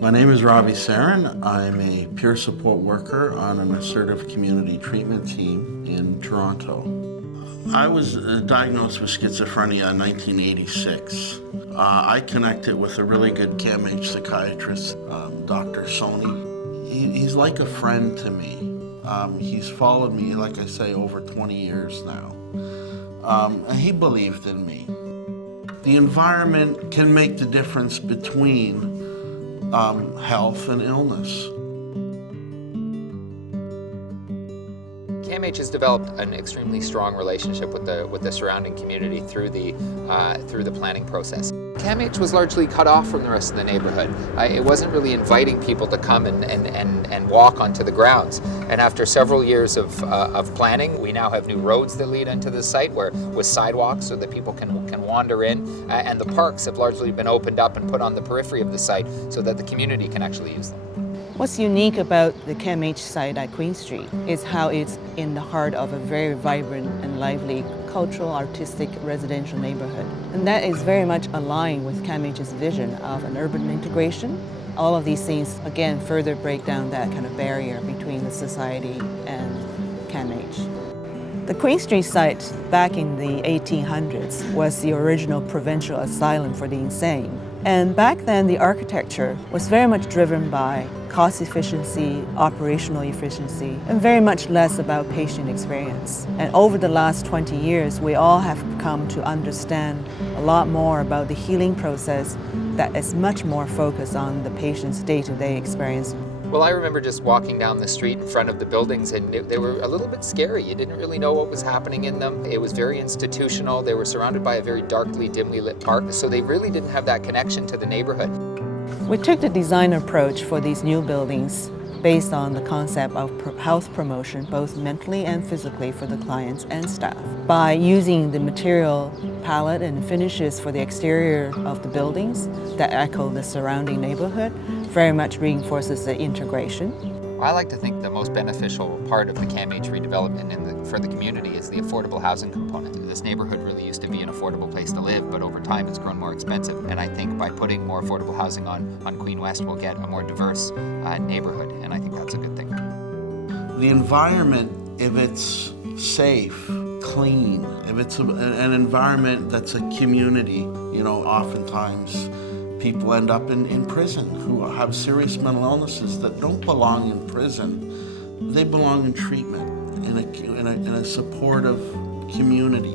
My name is Ravi Saran. I'm a peer support worker on an assertive community treatment team in Toronto. I was diagnosed with schizophrenia in 1986. I connected with a really good CAMH psychiatrist, Dr. Sony. He's like a friend to me. He's followed me, like I say, over 20 years now. And he believed in me. The environment can make the difference between health and illness. CAMH has developed an extremely strong relationship with the surrounding community through the planning process. CAMH was largely cut off from the rest of the neighborhood. It wasn't really inviting people to come and walk onto the grounds. And after several years of planning, we now have new roads that lead into the site with sidewalks so that people can wander in. And the parks have largely been opened up and put on the periphery of the site so that the community can actually use them. What's unique about the CAMH site at Queen Street is how it's in the heart of a very vibrant and lively cultural, artistic, residential neighborhood. And that is very much aligned with CAMH's vision of an urban integration. All of these things, again, further break down that kind of barrier between the society and CAMH. The Queen Street site back in the 1800s was the original provincial asylum for the insane. And back then, the architecture was very much driven by cost efficiency, operational efficiency, and very much less about patient experience. And over the last 20 years, we all have come to understand a lot more about the healing process that is much more focused on the patient's day-to-day experience. Well, I remember just walking down the street in front of the buildings, and they were a little bit scary. You didn't really know what was happening in them. It was very institutional. They were surrounded by a very darkly, dimly lit park, so they really didn't have that connection to the neighborhood. We took the design approach for these new buildings based on the concept of health promotion, both mentally and physically for the clients and staff. By using the material palette and finishes for the exterior of the buildings that echo the surrounding neighborhood, very much reinforces the integration. I like to think the most beneficial part of the CAMH redevelopment for the community is the affordable housing component. This neighborhood really used to be an affordable place to live, but over time it's grown more expensive. And I think by putting more affordable housing on Queen West, we'll get a more diverse neighborhood, and I think that's a good thing. The environment, if it's safe, clean, if it's an environment that's a community, oftentimes people end up in prison who have serious mental illnesses that don't belong in prison. They belong in treatment, in a supportive community.